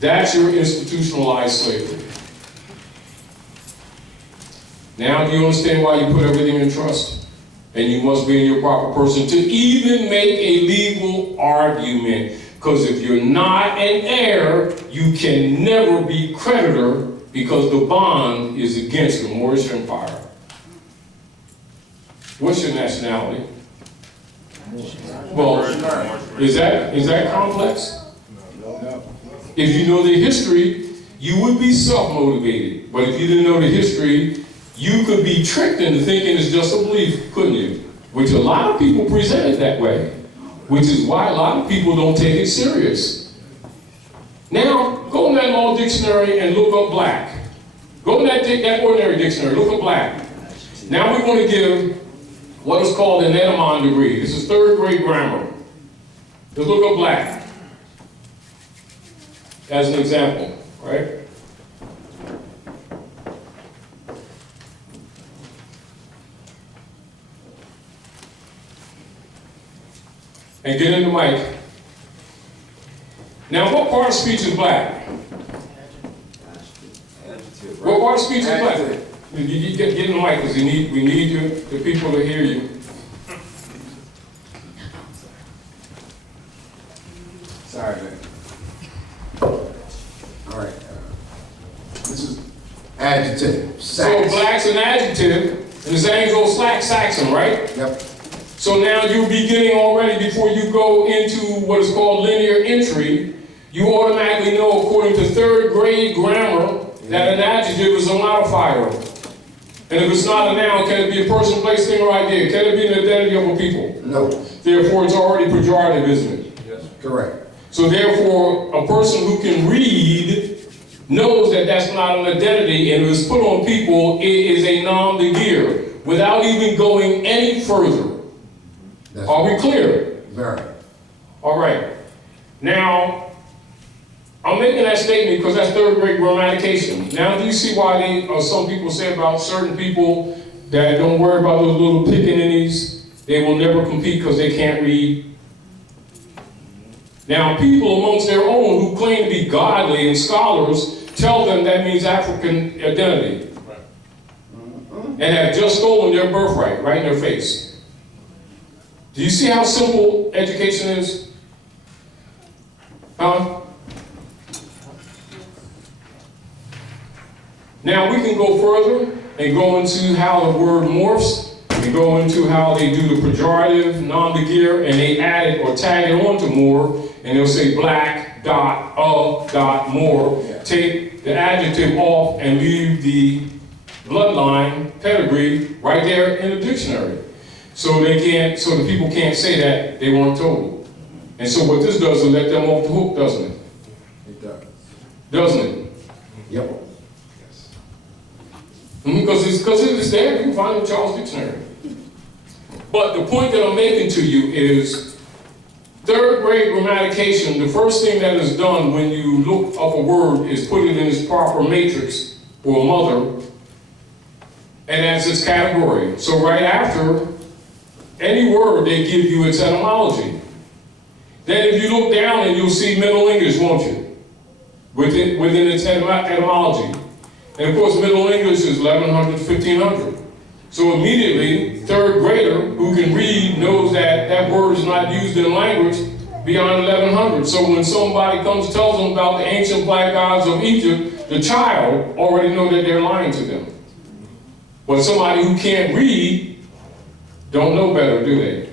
That's your institutionalized slavery. Now do you understand why you put everything in trust? And you must be in your proper person to even make a legal argument. Because if you're not an heir, you can never be creditor because the bond is against the Moorish Empire. What's your nationality? Well, is that complex? No. If you know the history, you would be self-motivated. But if you didn't know the history, you could be tricked into thinking it's just a belief, couldn't you? Which a lot of people present it that way. Which is why a lot of people don't take it serious. Now, go in that law dictionary and look up black. Go in that ordinary dictionary, look up black. Now we're going to give what is called an etymon degree. This is third grade grammar. Let's look up black as an example, right? And get in the mic. Now, what part of speech is black? Adjective. What part of speech is black? Adjective. You get in the mic because we need the people to hear you. Sorry, man. All right. This is adjective. So black's an adjective, and the same goes Saxon, right? Yep. So now you're beginning already, before you go into what is called linear entry, you automatically know, according to third grade grammar, that an adjective is a modifier. And if it's not a noun, can it be a person, place, thing, or idea? Can it be an identity of a people? No. Therefore, it's already pejorative, isn't it? Yes. Correct. So therefore, a person who can read knows that that's not an identity, and if it's put on people, it is a nom de guerre, without even going any further. Are we clear? Very. All right. Now, I'm making that statement because that's third grade grammatication. Now, do you see why some people say about certain people that don't worry about those little pickaninnies, they will never compete because they can't read? Now, people amongst their own who claim to be godly and scholars tell them that means African identity. And have just stolen their birthright right in their face. Do you see how simple education is? Huh? Now we can go further and go into how the word morphs, and go into how they do the pejorative, nom de guerre, and they add it or tag it onto more, and they'll say black, dot, more. Yeah. Take the adjective off and leave the bloodline, pedigree, right there in the dictionary. So the people can't say that they weren't told. And so what this does is let them off the hook, doesn't it? It does. Doesn't it? Yep. Yes. Because it's there, you can find it in Charles Dictionary. But the point that I'm making to you is third grade grammatication, the first thing that is done when you look up a word is put it in its proper matrix or mother, and as its category. So right after any word, they give you its etymology. Then if you look down and you'll see Middle English, won't you? Within its etymology. And of course, Middle English is 1100 to 1500. So immediately, third grader who can read knows that that word is not used in language beyond 1100. So when somebody comes and tells them about the ancient black gods of Egypt, the child already knows that they're lying to them. But somebody who can't read don't know better, do they?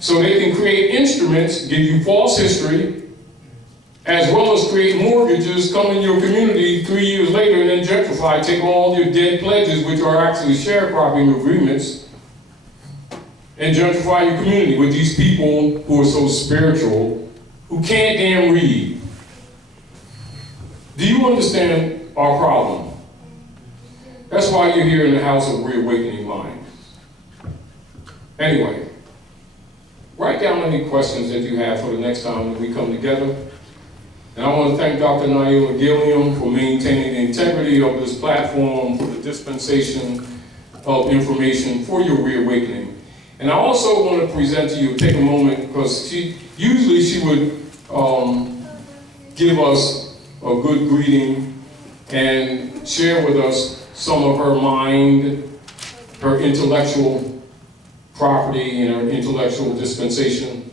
So they can create instruments, give you false history, as well as create mortgages, come in your community 3 years later and then gentrify, take all your dead pledges, which are actually sharecropping agreements, and gentrify your community with these people who are so spiritual, who can't damn read. Do you understand our problem? That's why you're here in the House of Reawakening Mind. Anyway, write down any questions that you have for the next time that we come together. And I want to thank Dr. Naila Gilliam for maintaining the integrity of this platform, for the dispensation of information for your reawakening. And I also want to present to you, take a moment, because she would give us a good greeting and share with us some of her mind, her intellectual property, and her intellectual dispensation.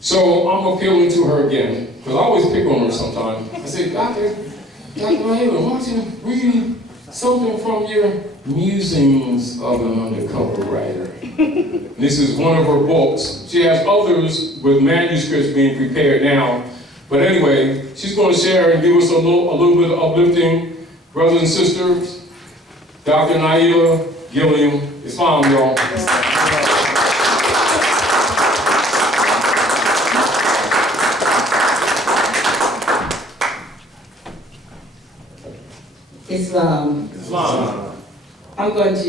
So I'm appealing to her again, because I always pick on her sometimes. I say, Dr. Mahela, why don't you read something from your Musings of an Undercover Writer? This is one of her books. She has others with manuscripts being prepared now. But anyway, she's going to share and give us a little bit of uplifting. Brothers and sisters, Dr. Naila Gilliam, Islam, y'all. Islam. I'm going to